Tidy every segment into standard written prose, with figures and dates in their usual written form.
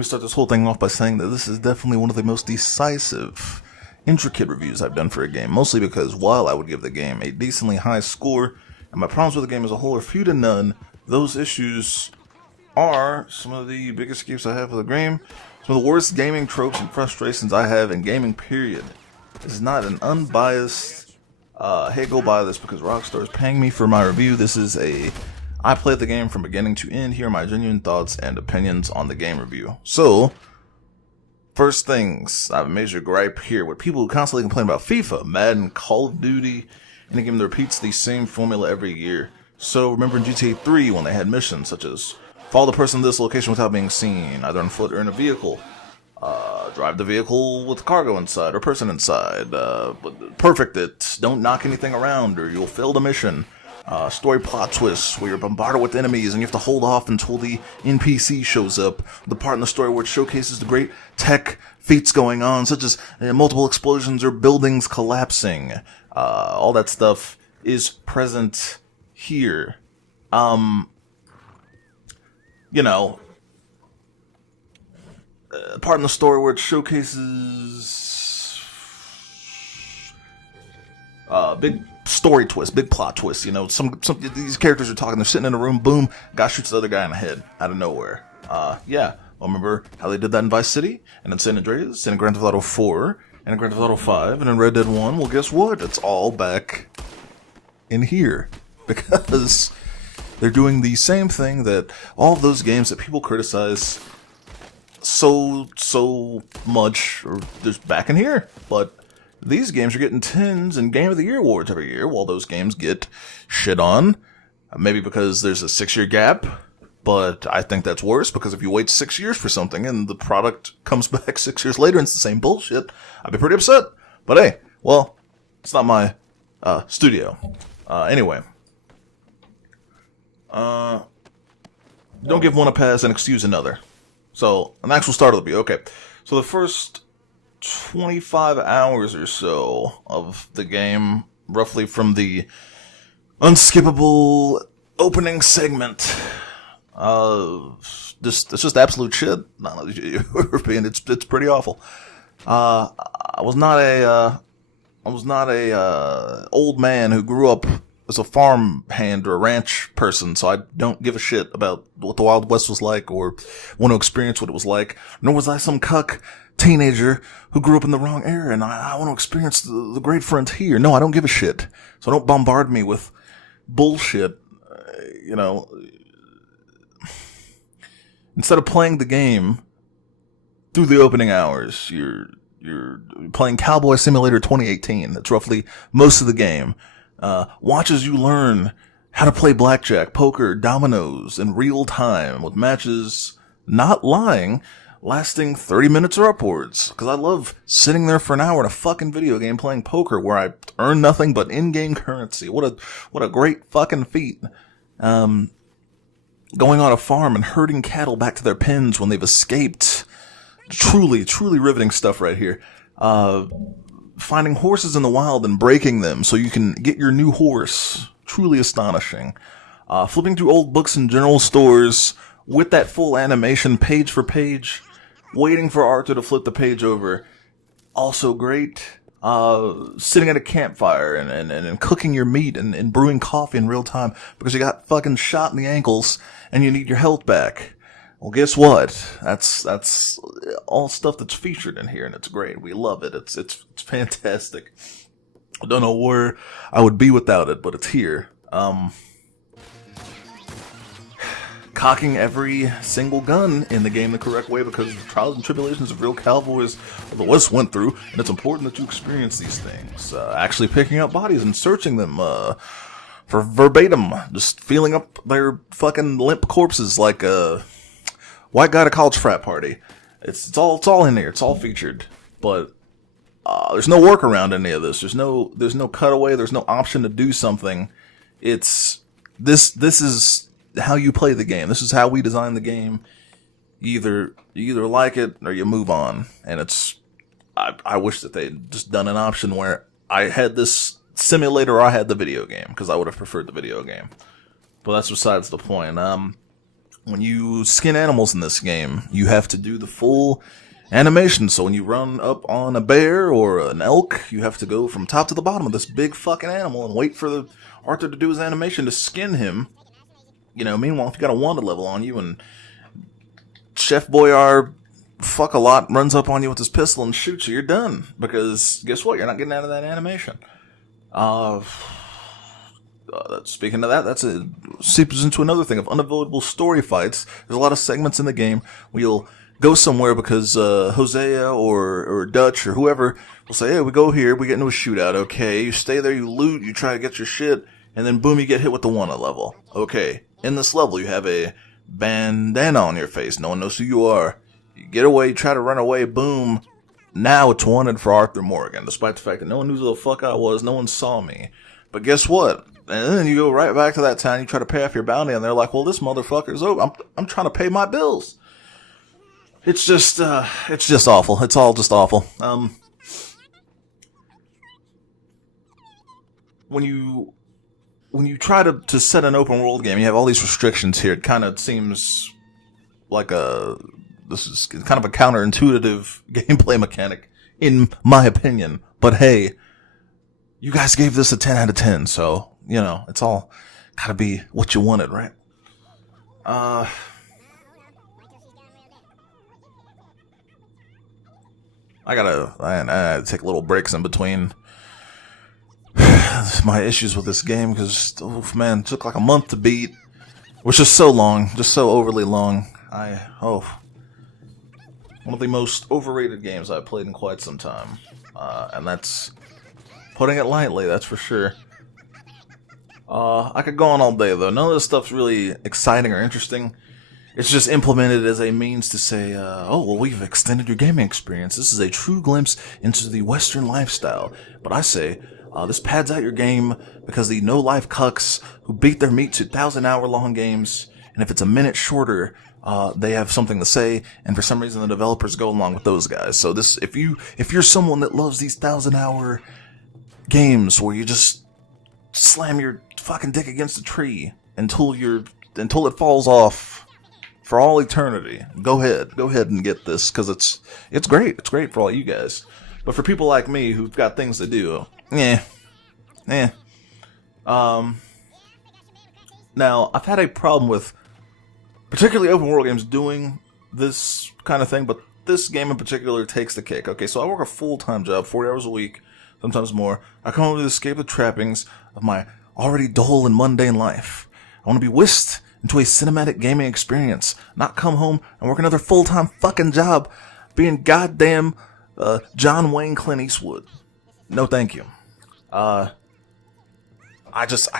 me start this whole thing off by saying that this is definitely one of the most decisive, intricate reviews I've done for a game, mostly because while I would give the game a decently high score, and my problems with the game as a whole are few to none, those issues are some of the biggest escapes I have for the game, some of the worst gaming tropes and frustrations I have in gaming, period. This is not an unbiased, hey, go buy this because Rockstar is paying me for my review. This is I played the game from beginning to end. Here are my genuine thoughts and opinions on the game review. So, first things, I have a major gripe here with people who constantly complain about FIFA, Madden, Call of Duty, any game that repeats the same formula every year. So, remember in GTA 3 when they had missions such as follow the person to this location without being seen, either on foot or in a vehicle. Drive the vehicle with cargo inside or person inside. Perfect it. Don't knock anything around or you'll fail the mission. Story plot twists where you're bombarded with enemies and you have to hold off until the NPC shows up. The part in the story where it showcases the great tech feats going on, such as multiple explosions or buildings collapsing. All that stuff is present here. Part in the story where it showcases big story twist, big plot twist. You know, some these characters are talking, they're sitting in a room, boom, guy shoots the other guy in the head out of nowhere. Yeah. Well, remember how they did that in Vice City, and in San Andreas, and in Grand Theft Auto 4, and in Grand Theft Auto 5, and in Red Dead 1? Well, guess what? It's all back in here. Because they're doing the same thing that all of those games that people criticize so much are just back in here. But these games are getting tens and Game of the Year awards every year, while those games get shit on. Maybe because there's a 6-year gap, but I think that's worse, because if you wait 6 years for something and the product comes back 6 years later and it's the same bullshit, I'd be pretty upset. But hey, well, it's not my studio. Anyway. Don't give one a pass and excuse another. So, an actual start of the video. Okay. So the first 25 hours or so of the game, roughly from the unskippable opening segment, it's just absolute shit. It's pretty awful. I was not a old man who grew up as a farm hand or a ranch person, so I don't give a shit about what the Wild West was like or want to experience what it was like. Nor was I some cuck teenager who grew up in the wrong era and I want to experience the great frontier. No, I don't give a shit. So don't bombard me with bullshit. Instead of playing the game through the opening hours, you're playing Cowboy Simulator 2018. That's roughly most of the game. Watch as you learn how to play blackjack, poker, dominoes in real time with matches not lying, lasting 30 minutes or upwards. Because I love sitting there for an hour in a fucking video game playing poker where I earn nothing but in-game currency. What a great fucking feat. Going on a farm and herding cattle back to their pens when they've escaped. Truly riveting stuff right here. Finding horses in the wild and breaking them so you can get your new horse. Truly astonishing. Flipping through old books in general stores with that full animation page for page. Waiting for Arthur to flip the page over. Also great. Sitting at a campfire and cooking your meat and brewing coffee in real time because you got fucking shot in the ankles and you need your health back. Well, guess what? That's all stuff that's featured in here, and it's great. We love it. It's fantastic. I don't know where I would be without it, but it's here. Cocking every single gun in the game the correct way because of the trials and tribulations of real cowboys of the West went through, and it's important that you experience these things. Actually picking up bodies and searching them for verbatim, just feeling up their fucking limp corpses like white guy at a college frat party. It's all in there. It's all featured. But there's no workaround any of this. There's no cutaway. There's no option to do something. It's this is how you play the game. This is how we design the game. You either like it or you move on. And I wish that they'd just done an option where I had this simulator or I had the video game, because I would have preferred the video game. But that's besides the point. when you skin animals in this game, you have to do the full animation. So when you run up on a bear or an elk, you have to go from top to the bottom of this big fucking animal and wait for Arthur to do his animation to skin him. You know, meanwhile, if you got a wanted level on you and Chef Boyard fuck a lot runs up on you with his pistol and shoots you, you're done. Because guess what? You're not getting out of that animation. Speaking of that, seeps into another thing of unavoidable story fights. There's a lot of segments in the game where you'll go somewhere because Hosea or Dutch or whoever will say, hey, we go here, we get into a shootout, okay, you stay there, you loot, you try to get your shit, and then boom, you get hit with the wanted level. Okay, in this level, you have a bandana on your face, no one knows who you are. You get away, you try to run away, boom, now it's wanted for Arthur Morgan, despite the fact that no one knew who the fuck I was, no one saw me. But guess what? And then you go right back to that town, you try to pay off your bounty, and they're like, well, this motherfucker's over. I'm trying to pay my bills. It's just awful. It's all just awful. When you try to set an open world game, you have all these restrictions here. It kind of seems like this is kind of a counterintuitive gameplay mechanic, in my opinion. But hey, you guys gave this a 10 out of 10, so, you know, it's all gotta be what you wanted, right? I gotta take little breaks in between my issues with this game, because, oh man, it took like a month to beat, which is so long, just so overly long. One of the most overrated games I've played in quite some time, and that's putting it lightly, that's for sure. I could go on all day, though. None of this stuff's really exciting or interesting. It's just implemented as a means to say, oh, well, we've extended your gaming experience. This is a true glimpse into the Western lifestyle. But I say, this pads out your game because the no-life cucks who beat their meat to 1,000-hour-long games, and if it's a minute shorter, they have something to say, and for some reason the developers go along with those guys. So this, if you're someone that loves these 1,000-hour games where you just slam your fucking dick against a tree until it falls off for all eternity, go ahead and get this, because it's great for all you guys. But for people like me who've got things to do, now I've had a problem with particularly open world games doing this kind of thing, but this game in particular takes the cake. Okay, so I work a full-time job, 40 hours a week, sometimes more. I come home to escape the trappings of my already dull and mundane life. I want to be whisked into a cinematic gaming experience, not come home and work another full-time fucking job being goddamn John Wayne Clint Eastwood. No thank you. I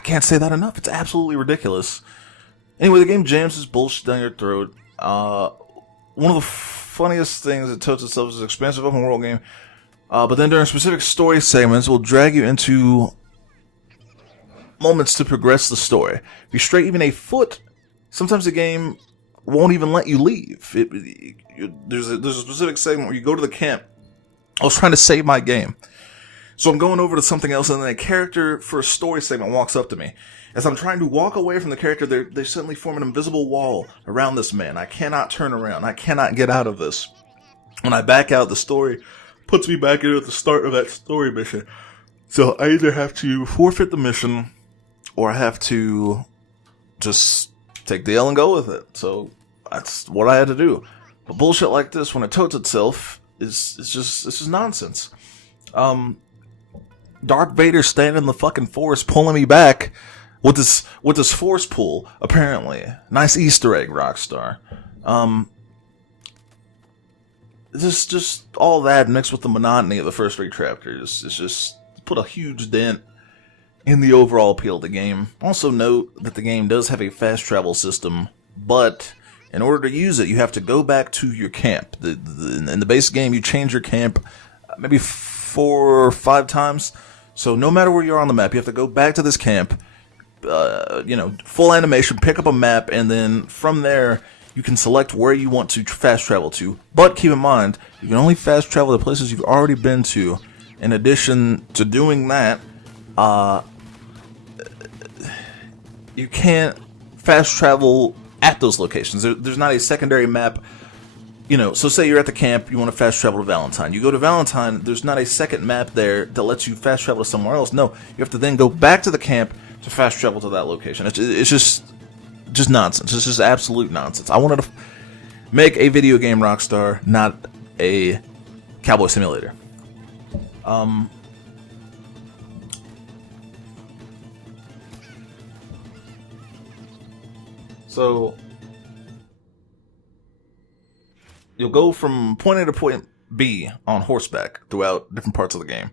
can't say that enough. It's absolutely ridiculous. Anyway, the game jams this bullshit down your throat. One of the funniest things that totes itself is an expansive open world game, but then during specific story segments, it will drag you into moments to progress the story. If you stray even a foot, sometimes the game won't even let you leave. There's a specific segment where you go to the camp. I was trying to save my game, so I'm going over to something else, and then a character for a story segment walks up to me. As I'm trying to walk away from the character, they suddenly form an invisible wall around this man. I cannot turn around. I cannot get out of this. When I back out, the story puts me back in at the start of that story mission. So I either have to forfeit the mission, or I have to just take the L and go with it. So that's what I had to do. But bullshit like this, when it totes itself, it's just nonsense. Darth Vader standing in the fucking forest pulling me back with this force pull, apparently. Nice Easter egg, Rockstar. Just all that mixed with the monotony of the first 3 chapters. It's just put a huge dent in the overall appeal of the game. Also note that the game does have a fast travel system, but in order to use it, you have to go back to your camp. In the base game, you change your camp maybe 4 or 5 times. So no matter where you are on the map, you have to go back to this camp, full animation, pick up a map, and then from there, you can select where you want to fast travel to. But keep in mind, you can only fast travel to places you've already been to. In addition to doing that, you can't fast travel at those locations. There's not a secondary map. You know, so say you're at the camp, you want to fast travel to Valentine. You go to Valentine, there's not a second map there that lets you fast travel to somewhere else. No, you have to then go back to the camp to fast travel to that location. It's just nonsense. It's just absolute nonsense. I wanted to make a video game Rockstar, not a cowboy simulator. So you'll go from point A to point B on horseback throughout different parts of the game.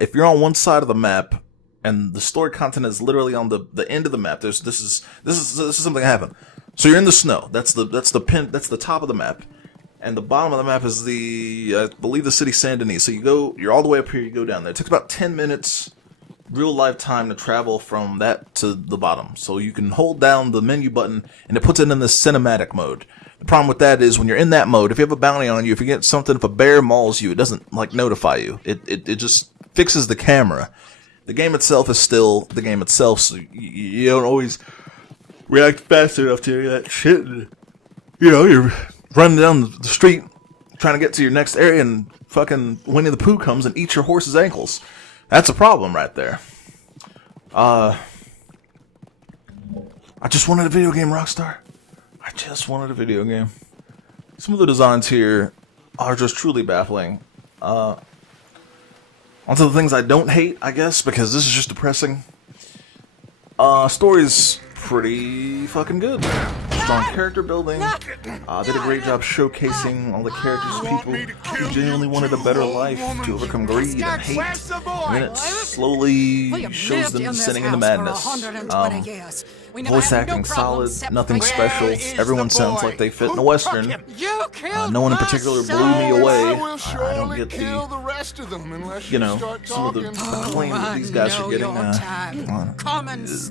If you're on one side of the map and the story content is literally on the end of the map, this is something that happened. So you're in the snow. That's the top of the map, and the bottom of the map is I believe the city Saint Denis. So you're all the way up here. You go down there. It takes about 10 minutes. Real life time to travel from that to the bottom. So you can hold down the menu button and it puts it in the cinematic mode. The problem with that is when you're in that mode, if you have a bounty on you, if you get something, if a bear mauls you, it doesn't like notify you. It just fixes the camera. The game itself is still the game itself, so you don't always react fast enough to that shit. You know, you're running down the street trying to get to your next area and fucking Winnie the Pooh comes and eats your horse's ankles. That's a problem right there. I just wanted a video game, Rockstar. I just wanted a video game. Some of the designs here are just truly baffling. Onto the things I don't hate, I guess, because this is just depressing. Story's pretty fucking good. Strong character building. They did a great job showcasing all the characters and people who genuinely wanted a better life to overcome greed and hate. And then it slowly shows them descending into madness. Voice acting solid, nothing special. Everyone sounds like they fit in a Western. No one in particular blew me away. I don't get some of the acclaim that these guys are getting.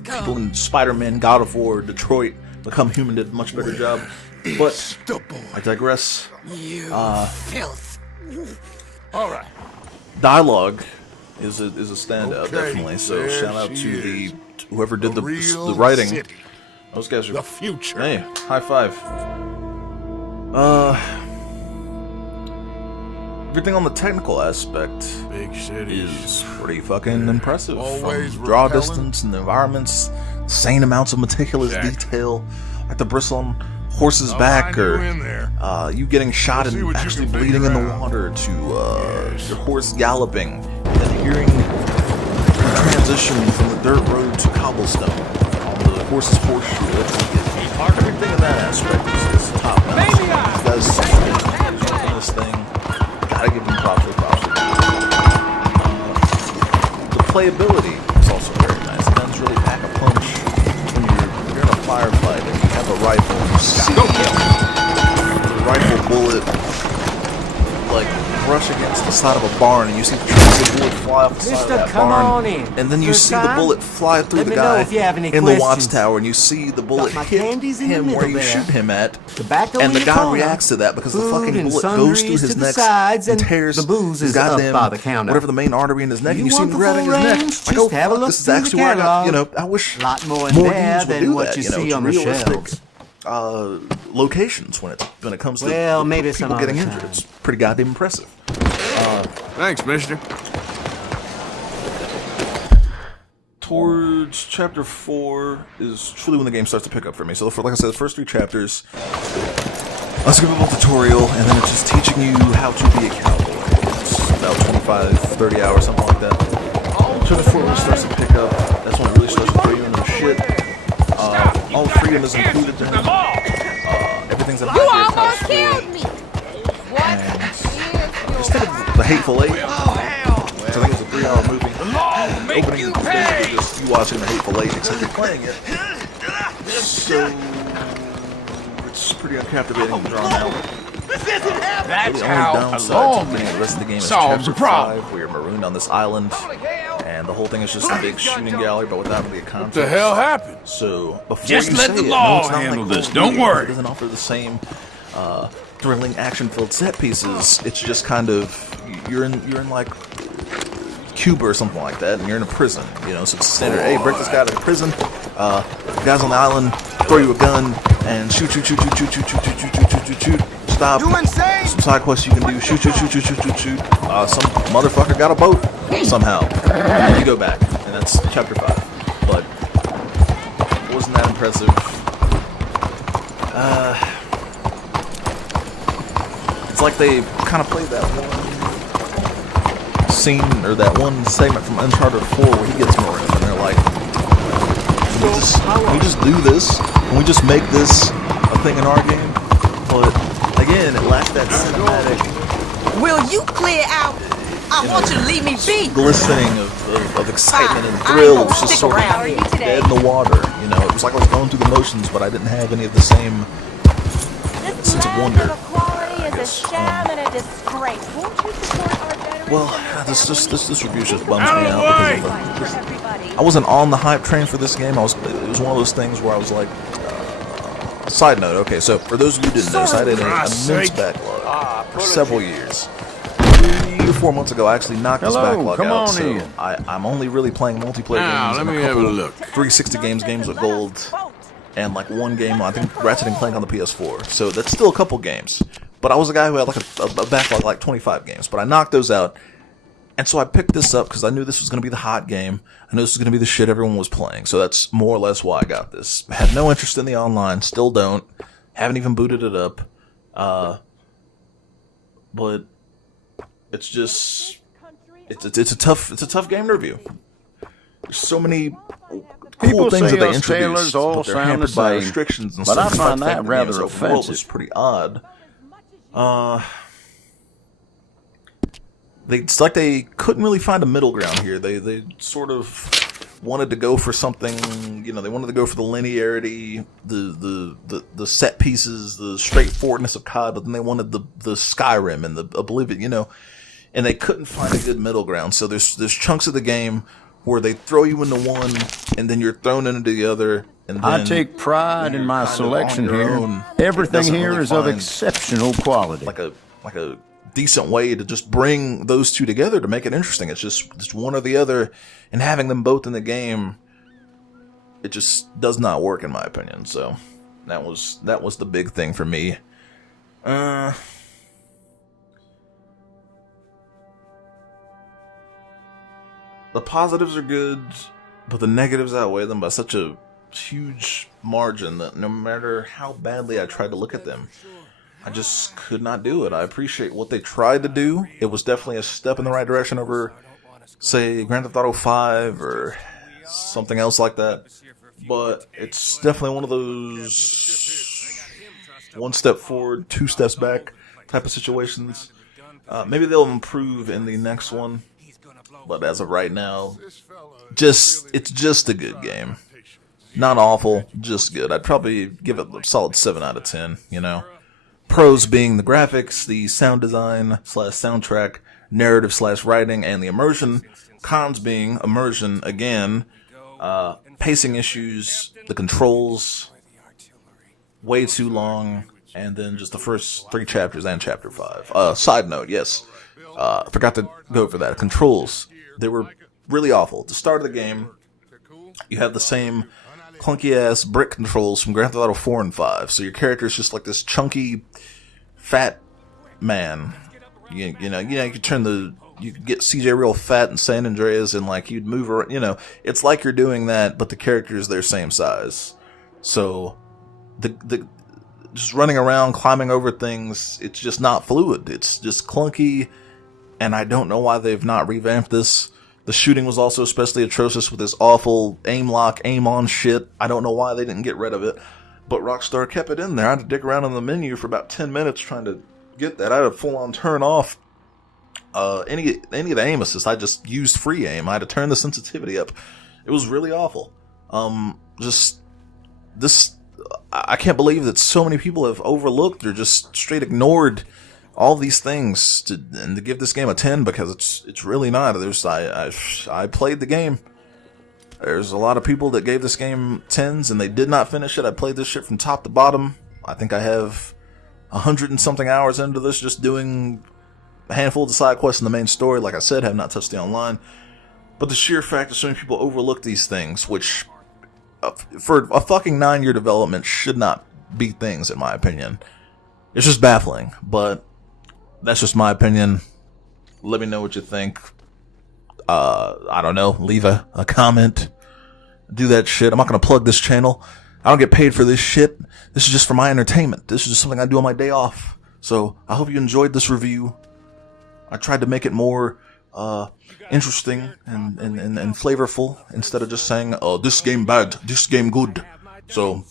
People in Spider-Man, God of War, Detroit, Become Human did a much better job. But I digress. Filth. All right. Dialogue is a standout, definitely. So shout out to whoever did the writing. City. Those guys are The future. Hey, high five. Everything on the technical aspect Big city is pretty fucking impressive. Always From draw repellent. distance and the environments, insane amounts of meticulous detail, like the bristle on horse's back, or you getting shot See and what you actually can bleeding figure in the out. water, to your horse galloping, and hearing the transition from the dirt road to cobblestone on the horse's horseshoe. Everything in that aspect is top notch. These guys are doing this thing. Gotta give them props for props. The playability is also very nice. Guns really pack a punch when you're in a firefight and you have a rifle and you see the rifle bullet like brush against the side of a barn, and you see the bullet fly off the side of that barn, and then you see the bullet fly through the guy in the watchtower, and you see the bullet hit him where you shoot him at, and the guy reacts to that because the fucking bullet goes through his neck and tears his goddamn whatever the main artery in his neck, and you see him grabbing his neck. Like, oh fuck, this is actually where I got, I wish more games would do that, to realistic locations when it comes to people getting injured. It's pretty goddamn impressive. Thanks, mister. Towards chapter 4 is truly when the game starts to pick up for me. So, like I said, the first 3 chapters, I'll skip a little tutorial, and then it's just teaching you how to be a cowboy. It's about 25, 30 hours, something like that. Chapter 4 really starts to pick up. That's when it really starts to throw you into shit. All freedom is included there. Everything's in a high Killed me. Instead of the Hateful Eight, which I think was a 3-hour movie, opening is basically just you watching the Hateful Eight, except you're playing it. So it's pretty uncaptivating and drawn out. That's The how only downside to alone playing the rest of the game is solves chapter the problem. 5, where you're marooned on this island, and the whole thing is just a big shooting gallery, but without really a context. What the hell happened? So before Just you let say the it, law no, it's not handle like this, Call of don't Duty. worry. It doesn't offer the same thrilling, action-filled set pieces. It's just kind of you're in like Cuba or something like that, and you're in a prison. So it's standard. Hey, break this guy out of prison. Guys on the island throw you a gun and shoot. Stop. You insane? Some side quests you can do. Shoot. Some motherfucker got a boat somehow. And you go back, and that's chapter 5. But it wasn't that impressive. It's like they kind of played that one scene or that one segment from Uncharted 4 where he gets marooned, and they're like, we just do this, and we just make this a thing in our game. But again, it lacked that cinematic. Will you clear out? I want you to leave me be. Glistening of excitement and thrill. It was just sort of dead in the water. You know, it was like I was going through the motions, but I didn't have any of the same sense of wonder. Well, this review just bums me out because I wasn't on the hype train for this game. It was one of those things where I was like, side note, okay, so for those of you who didn't know, I had an immense backlog for several years. 3 or 4 months ago, I actually knocked this backlog out, so I'm only really playing multiplayer games and a couple 360 games with gold, and like one game, I think Ratchet and Clank on the PS4, so that's still a couple games. But I was a guy who had like a backlog like 25 games, but I knocked those out. And so I picked this up because I knew this was going to be the hot game. I knew this was going to be the shit everyone was playing. So that's more or less why I got this. I had no interest in the online, still don't. Haven't even booted it up. But it's just it's a tough game to review. There's so many cool things that they introduced, but they're hampered by restrictions and stuff. But I find that rather offensive. The world is pretty odd. It's like they couldn't really find a middle ground here. They sort of wanted to go for something, you know, they wanted to go for the linearity, the set pieces, the straightforwardness of COD, but then they wanted the Skyrim and the Oblivion, you know, and they couldn't find a good middle ground. So there's chunks of the game where they throw you into one and then you're thrown into the other. And then I take pride in my selection here. Everything here is of exceptional quality. Like a decent way to just bring those two together to make it interesting. It's just one or the other, and having them both in the game, it just does not work in my opinion. So that was the big thing for me. The positives are good, but the negatives outweigh them by such a huge margin that no matter how badly I tried to look at them, I just could not do it. I appreciate what they tried to do. It was definitely a step in the right direction over, say, Grand Theft Auto 5 or something else like that. But it's definitely one of those 1 step forward, 2 steps back type of situations. Maybe they'll improve in the next one. But as of right now, it's just a good game. Not awful, just good. I'd probably give it a solid 7 out of 10, you know. Pros being the graphics, the sound design / soundtrack, narrative / writing, and the immersion. Cons being immersion again, pacing issues, the controls, way too long, and then just the first 3 chapters and chapter 5. Side note, yes, I forgot to go over that. Controls, they were really awful. At the start of the game, you have the same clunky ass brick controls from Grand Theft Auto 4 and 5. So your character is just like this chunky, fat man. You know, you could you could get CJ real fat in San Andreas and like you'd move around, you know, it's like you're doing that, but the character is their same size. So the just running around, climbing over things, it's just not fluid. It's just clunky, and I don't know why they've not revamped this. The shooting was also especially atrocious with this awful aim lock, aim on shit. I don't know why they didn't get rid of it, but Rockstar kept it in there. I had to dig around in the menu for about 10 minutes trying to get that. I had to full on turn off any of the aim assists. I just used free aim. I had to turn the sensitivity up. It was really awful. I can't believe that so many people have overlooked or just straight ignored all these things to give this game a 10, because it's really not. I played the game. There's a lot of people that gave this game 10s and they did not finish it. I played this shit from top to bottom. I think I have 100 and something hours into this, just doing a handful of the side quests in the main story. Like I said, have not touched the online. But the sheer fact that so many people overlook these things, which for a fucking 9-year development should not be things, in my opinion. It's just baffling, but that's just my opinion. Let me know what you think. I don't know, leave a comment, do that shit. I'm not gonna plug this channel. I don't get paid for this shit. This is just for my entertainment. This is just something I do on my day off. So I hope you enjoyed this review. I tried to make it more interesting and flavorful instead of just saying, oh, this game bad, this game good. So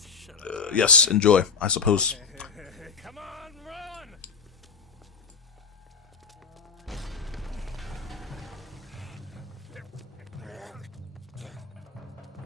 yes, enjoy, I suppose.